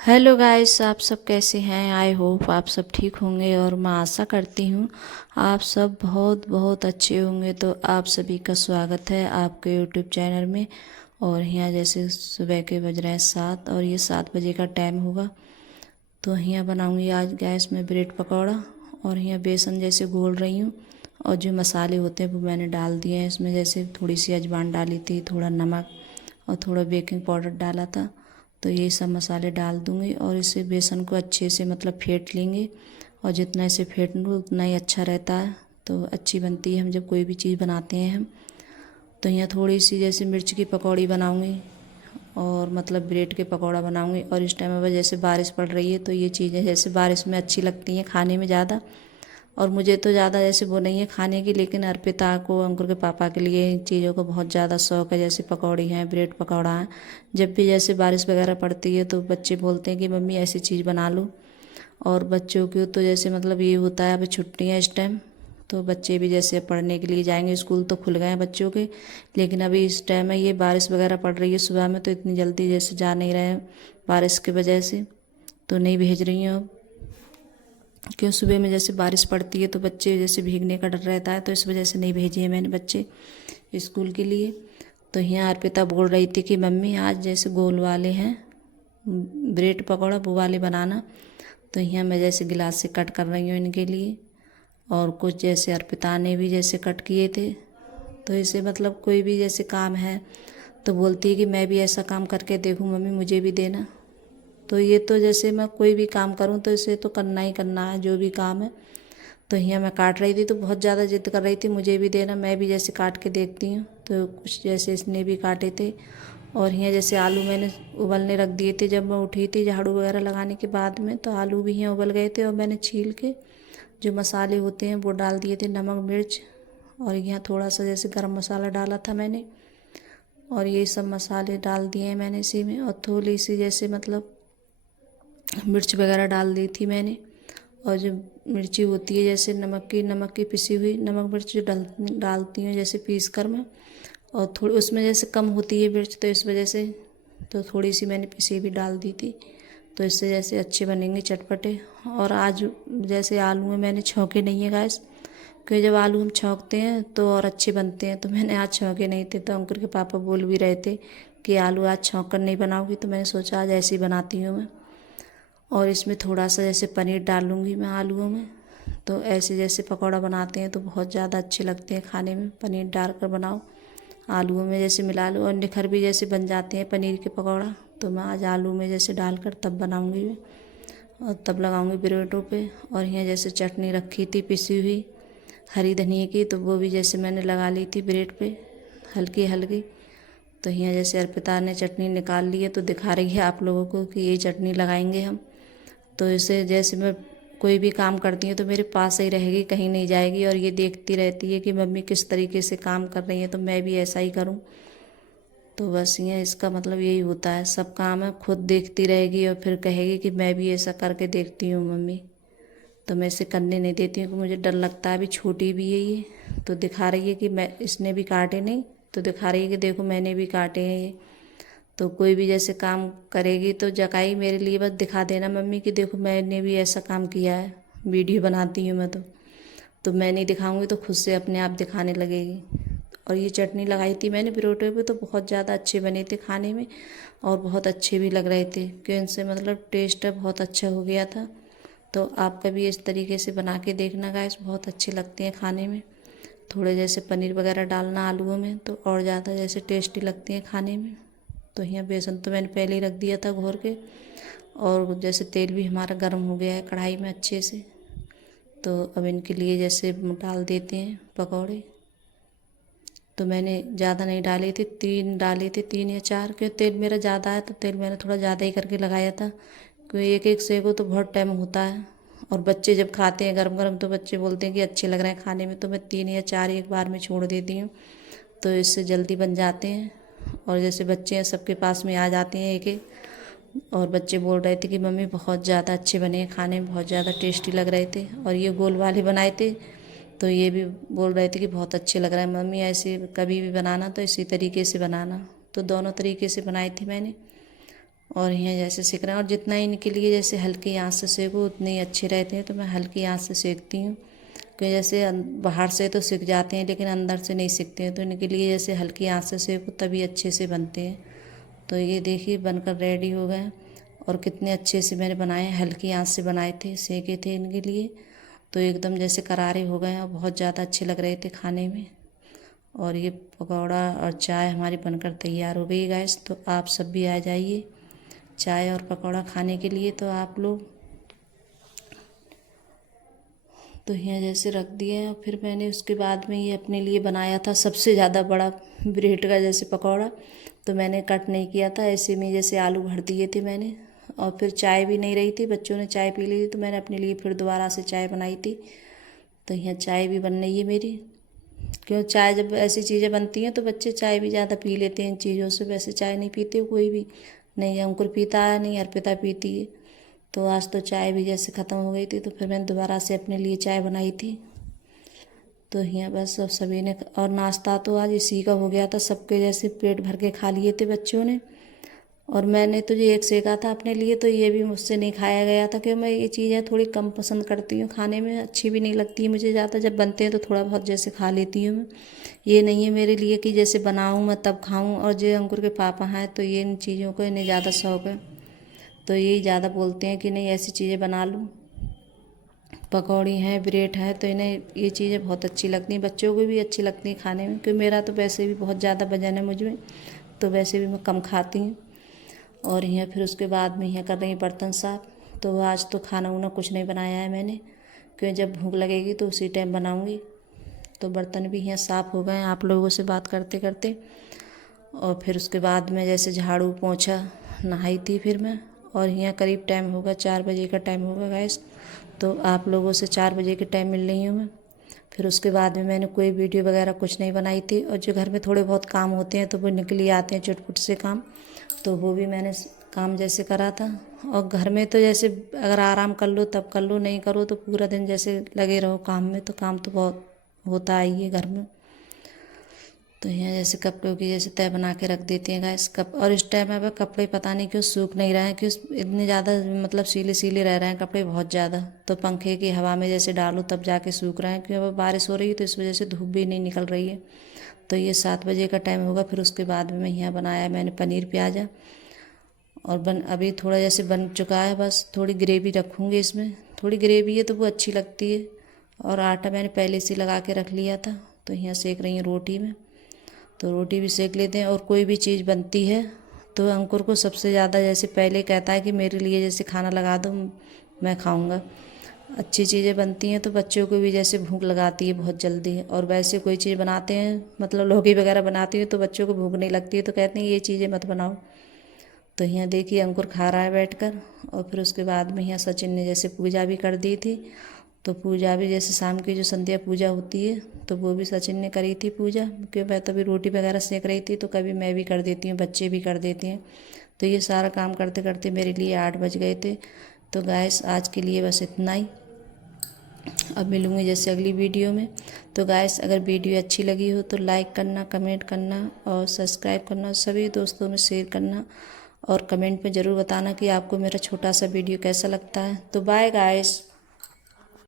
Hello guys, आप सब कैसे हैं। आई होप आप सब ठीक होंगे और मैं आशा करती हूँ आप सब बहुत बहुत अच्छे होंगे। तो आप सभी का स्वागत है आपके यूट्यूब चैनल में। और यहाँ जैसे सुबह के बज रहे हैं 7 और ये 7 बजे का टाइम होगा। तो यहाँ बनाऊँगी आज गैस में ब्रेड पकौड़ा। और यहाँ बेसन जैसे घोल रही हूँ और जो मसाले होते हैं वो मैंने डाल दिए हैं इसमें। जैसे थोड़ी सी अजवाइन डाली थी, थोड़ा नमक और थोड़ा बेकिंग पाउडर डाला था। तो ये सब मसाले डाल दूँगी और इसे बेसन को अच्छे से मतलब फेंट लेंगे। और जितना इसे फेंट लो उतना ही अच्छा रहता है, तो अच्छी बनती है हम जब कोई भी चीज़ बनाते हैं हम। तो यहाँ थोड़ी सी जैसे मिर्च की पकौड़ी बनाऊँगी और मतलब ब्रेड के पकौड़ा बनाऊँगी। और इस टाइम पर जैसे बारिश पड़ रही है तो ये चीज़ें जैसे बारिश में अच्छी लगती हैं खाने में ज़्यादा। और मुझे तो ज़्यादा जैसे वो नहीं है खाने की, लेकिन अर्पिता को, अंकुर के पापा के लिए इन चीज़ों को बहुत ज़्यादा शौक़ है। जैसे पकौड़ी हैं, ब्रेड पकौड़ा है। जब भी जैसे बारिश वगैरह पड़ती है तो बच्चे बोलते हैं कि मम्मी ऐसी चीज़ बना लो। और बच्चों की तो जैसे मतलब ये होता है, अभी छुट्टियाँ इस टाइम, तो बच्चे भी जैसे पढ़ने के लिए जाएंगे। स्कूल तो खुल गए हैं बच्चों के, लेकिन अभी इस टाइम में ये बारिश वगैरह पड़ रही है सुबह में, तो इतनी जल्दी जैसे जा नहीं रहे हैं बारिश की वजह से। तो नहीं भेज रही हूँ अब, क्यों सुबह में जैसे बारिश पड़ती है तो बच्चे जैसे भीगने का डर रहता है, तो इस वजह से नहीं भेजे हैं मैंने बच्चे स्कूल के लिए। तो यहाँ अर्पिता बोल रही थी कि मम्मी आज जैसे गोल वाले हैं ब्रेड पकौड़ा वो वाले बनाना। तो यहाँ मैं जैसे गिलास से कट कर रही हूँ इनके लिए। और कुछ जैसे अर्पिता ने भी जैसे कट किए थे। तो इसे मतलब कोई भी जैसे काम है तो बोलती है कि मैं भी ऐसा काम करके देखूँ मम्मी, मुझे भी देना। तो ये तो जैसे मैं कोई भी काम करूँ तो इसे तो करना ही करना है जो भी काम है। तो यहाँ मैं काट रही थी तो बहुत ज़्यादा जिद कर रही थी मुझे भी देना, मैं भी जैसे काट के देखती हूँ। तो कुछ जैसे इसने भी काटे थे। और यहाँ जैसे आलू मैंने उबलने रख दिए थे जब मैं उठी थी झाड़ू वगैरह लगाने के बाद में, तो आलू भी यहाँ उबल गए थे। और मैंने छील के जो मसाले होते हैं वो डाल दिए थे, नमक मिर्च। और यहाँ थोड़ा सा जैसे गरम मसाला डाला था मैंने। और ये सब मसाले डाल दिए हैं मैंने इसी में। और थोड़ी सी जैसे मतलब मिर्च वगैरह डाल दी थी मैंने। और जो मिर्ची होती है जैसे नमक की पिसी हुई नमक मिर्च जो डालती हूँ जैसे पीस कर मैं। और थोड़ी उसमें जैसे कम होती है मिर्च, तो इस वजह से तो थोड़ी सी मैंने पिसी भी डाल दी थी। तो इससे जैसे अच्छे बनेंगे चटपटे। और आज जैसे आलू में मैंने छौंके नहीं है गैस, क्योंकि जब आलू हम छौंकते हैं तो और अच्छे बनते हैं। तो मैंने आज छौंके नहीं थे, तो अंकुर के पापा बोल भी रहे थे कि आलू आज छौंक कर नहीं बनाओगी, तो मैंने सोचा आज ऐसे ही बनाती हूँ मैं। और इसमें थोड़ा सा जैसे पनीर डाल लूँगी मैं आलूओं में। तो ऐसे जैसे पकौड़ा बनाते हैं तो बहुत ज़्यादा अच्छे लगते हैं खाने में। पनीर डाल कर बनाओ, आलूओं में जैसे मिला लो और निखर भी जैसे बन जाते हैं पनीर के पकौड़ा। तो मैं आज आलू में जैसे डालकर तब बनाऊँगी मैं, और तब लगाऊँगी ब्रेडों पे। और यहाँ जैसे चटनी रखी थी पिसी हुई हरी धनिया की, तो वो भी जैसे मैंने लगा ली थी ब्रेड पे हल्की हल्की। तो यहाँ जैसे अर्पिता ने चटनी निकाल ली है तो दिखा रही है आप लोगों को कि ये चटनी लगाएंगे हम। तो इसे जैसे मैं कोई भी काम करती हूँ तो मेरे पास ही रहेगी, कहीं नहीं जाएगी। और ये देखती रहती है कि मम्मी किस तरीके से काम कर रही है, तो मैं भी ऐसा ही करूँ। तो बस ये इसका मतलब यही होता है, सब काम है खुद देखती रहेगी और फिर कहेगी कि मैं भी ऐसा करके देखती हूँ मम्मी। तो मैं इसे करने नहीं देती हूँ कि मुझे डर लगता है। अभी छोटी भी है ये, तो दिखा रही है कि मैं इसने भी काटे नहीं, तो दिखा रही है कि देखो मैंने भी काटे हैं ये। तो कोई भी जैसे काम करेगी तो जकाई मेरे लिए बस दिखा देना मम्मी कि देखो मैंने भी ऐसा काम किया है। वीडियो बनाती हूँ मैं तो मैं नहीं दिखाऊंगी तो खुद से अपने आप दिखाने लगेगी। और ये चटनी लगाई थी मैंने परोठे पे तो बहुत ज़्यादा अच्छे बने थे खाने में। और बहुत अच्छे भी लग रहे थे, क्योंकि इनसे मतलब टेस्ट बहुत अच्छा हो गया था। तो आप कभी इस तरीके से बना के देखना गाइस, बहुत अच्छे लगते हैं खाने में। थोड़े जैसे पनीर वगैरह डालना आलूओं में तो और ज़्यादा जैसे टेस्टी लगती हैं खाने में। तो यहाँ बेसन तो मैंने पहले ही रख दिया था घोर के। और जैसे तेल भी हमारा गर्म हो गया है कढ़ाई में अच्छे से। तो अब इनके लिए जैसे डाल देते हैं पकौड़े। तो मैंने ज़्यादा नहीं डाले थे, 3 डाले थे, 3 या 4, क्योंकि तेल मेरा ज़्यादा है तो तेल मैंने थोड़ा ज़्यादा ही करके लगाया था, क्योंकि एक एक सेको तो बहुत टाइम होता है। और बच्चे जब खाते हैं गरम गरम तो बच्चे बोलते हैं कि अच्छे लग रहे हैं खाने में, तो मैं 3 या 4 एक बार में छोड़ देती हूँ, तो इससे जल्दी बन जाते हैं। और जैसे बच्चे हैं सबके पास में आ जाते हैं एक एक। और बच्चे बोल रहे थे कि मम्मी बहुत ज़्यादा अच्छे बने हैं, खाने में बहुत ज़्यादा टेस्टी लग रहे थे। और ये गोल वाले बनाए थे तो ये भी बोल रहे थे कि बहुत अच्छे लग रहे हैं मम्मी, ऐसे कभी भी बनाना तो इसी तरीके से बनाना। तो दोनों तरीके से बनाई थी मैंने। और यहाँ जैसे सेक रहे हैं। और जितना इनके लिए जैसे हल्की आंच से सेको उतने ही अच्छे रहते हैं, तो मैं हल्की आंच से सेकती हूँ। क्योंकि जैसे बाहर से तो सिक जाते हैं लेकिन अंदर से नहीं सिकते हैं, तो इनके लिए जैसे हल्की आंच से सेको तभी अच्छे से बनते हैं। तो ये देखिए बनकर रेडी हो गए। और कितने अच्छे से मैंने बनाए, हल्की आंच से बनाए थे, सेके थे इनके लिए, तो एकदम जैसे करारे हो गए और बहुत ज़्यादा अच्छे लग रहे थे खाने में। और ये पकौड़ा और चाय हमारी बनकर तैयार हो गई गाइस। तो आप सब भी आ जाइए चाय और पकौड़ा खाने के लिए। तो आप लोग तो यहाँ जैसे रख दिए। और फिर मैंने उसके बाद में ये अपने लिए बनाया था सबसे ज़्यादा बड़ा ब्रेड का जैसे पकौड़ा। तो मैंने कट नहीं किया था, ऐसे में जैसे आलू भर दिए थे मैंने। और फिर चाय भी नहीं रही थी, बच्चों ने चाय पी ली थी, तो मैंने अपने लिए फिर दोबारा से चाय बनाई थी। तो यहाँ चाय भी बन रही है मेरी। क्यों, चाय जब ऐसी चीज़ें बनती हैं तो बच्चे चाय भी ज़्यादा पी लेते हैं इन चीज़ों से। वैसे चाय नहीं पीते कोई भी, नहीं अंकुर पीता है, नहीं अर्पिता पीती है। तो आज तो चाय भी जैसे ख़त्म हो गई थी, तो फिर मैंने दोबारा से अपने लिए चाय बनाई थी। तो यहाँ बस सब सभी ने, और नाश्ता तो आज इसी का हो गया था, सबके जैसे पेट भर के खा लिए थे बच्चों ने। और मैंने तो ये एक सेका था अपने लिए, तो ये भी मुझसे नहीं खाया गया था, क्योंकि मैं ये चीज़ें थोड़ी कम पसंद करती हूँ खाने में, अच्छी भी नहीं लगती है मुझे ज़्यादा। जब बनते हैं तो थोड़ा बहुत जैसे खा लेती हूँ मैं। ये नहीं है मेरे लिए कि जैसे बनाऊँ मैं तब खाऊँ। और जो अंकुर के पापा हैं तो ये इन चीज़ों को इन्हें ज़्यादा शौक है, तो ये ज़्यादा बोलते हैं कि नहीं ऐसी चीज़ें बना लूँ। पकौड़ी हैं, ब्रेड है, तो इन्हें ये चीज़ें बहुत अच्छी लगती हैं, बच्चों को भी अच्छी लगती हैं खाने में। क्योंकि मेरा तो वैसे भी बहुत ज़्यादा वजन है मुझ में, तो वैसे भी मैं कम खाती हूँ। और यहाँ फिर उसके बाद में यहाँ कर रही हूँ बर्तन साफ। तो आज तो खाना उना कुछ नहीं बनाया है मैंने, क्योंकि जब भूख लगेगी तो उसी टाइम बनाऊँगी। तो बर्तन भी यहाँ साफ़ हो गए हैं आप लोगों से बात करते करते। और फिर उसके बाद में जैसे झाड़ू पोंछा, नहाई थी फिर मैं। और यहाँ करीब टाइम होगा 4 बजे का टाइम होगा गैस। तो आप लोगों से 4 बजे के टाइम मिल रही हूँ मैं। फिर उसके बाद में मैंने कोई वीडियो वगैरह कुछ नहीं बनाई थी। और जो घर में थोड़े बहुत काम होते हैं तो वो निकल आते हैं चुटपुट से काम, तो वो भी मैंने काम जैसे करा था। और घर में तो जैसे अगर आराम कर लो तब कर लो, नहीं करो तो पूरा दिन जैसे लगे रहो काम में, तो काम तो बहुत होता ही है घर में। तो यहाँ जैसे कपड़ों की जैसे तय बना के रख देती हैं गैस कप। और इस टाइम में कपड़े पता नहीं क्यों सूख नहीं रहे हैं, क्यों इतने ज़्यादा मतलब सीले सीले रह रहे हैं कपड़े बहुत ज़्यादा। तो पंखे की हवा में जैसे डालो तब जाके सूख रहे हैं, क्योंकि अब बारिश हो रही है तो इस वजह से धूप भी नहीं निकल रही है। तो ये 7 बजे का टाइम होगा। फिर उसके बाद में यहाँ बनाया मैंने पनीर प्याजा। और अभी थोड़ा जैसे बन चुका है, बस थोड़ी ग्रेवी रखूँगी इसमें, थोड़ी ग्रेवी है तो वो अच्छी लगती है। और आटा मैंने पहले से लगा के रख लिया था। तो यहाँ सेक रही हूँ रोटी में, तो रोटी भी सेक लेते हैं। और कोई भी चीज़ बनती है तो अंकुर को सबसे ज़्यादा जैसे पहले कहता है कि मेरे लिए जैसे खाना लगा दो, मैं खाऊंगा। अच्छी चीज़ें बनती हैं तो बच्चों को भी जैसे भूख लगाती है बहुत जल्दी। और वैसे कोई चीज़ बनाते हैं, मतलब लौकी वगैरह बनाती है तो बच्चों को भूख नहीं लगती है, तो कहते हैं ये चीज़ें मत बनाओ। तो यहाँ देखिए अंकुर खा रहा है बैठकर। और फिर उसके बाद में यहाँ सचिन ने जैसे पूजा भी कर दी थी। तो पूजा भी जैसे शाम की जो संध्या पूजा होती है तो वो भी सचिन ने करी थी पूजा, क्योंकि मैं तभी रोटी वगैरह सेक रही थी। तो कभी मैं भी कर देती हूँ, बच्चे भी कर देते हैं। तो ये सारा काम करते करते मेरे लिए 8 बज गए थे। तो गाइस आज के लिए बस इतना ही। अब मिलूँगी जैसे अगली वीडियो में। तो गाइस अगर वीडियो अच्छी लगी हो तो लाइक करना, कमेंट करना और सब्सक्राइब करना, सभी दोस्तों में शेयर करना। और कमेंट में ज़रूर बताना कि आपको मेरा छोटा सा वीडियो कैसा लगता है। तो बाय गाइस।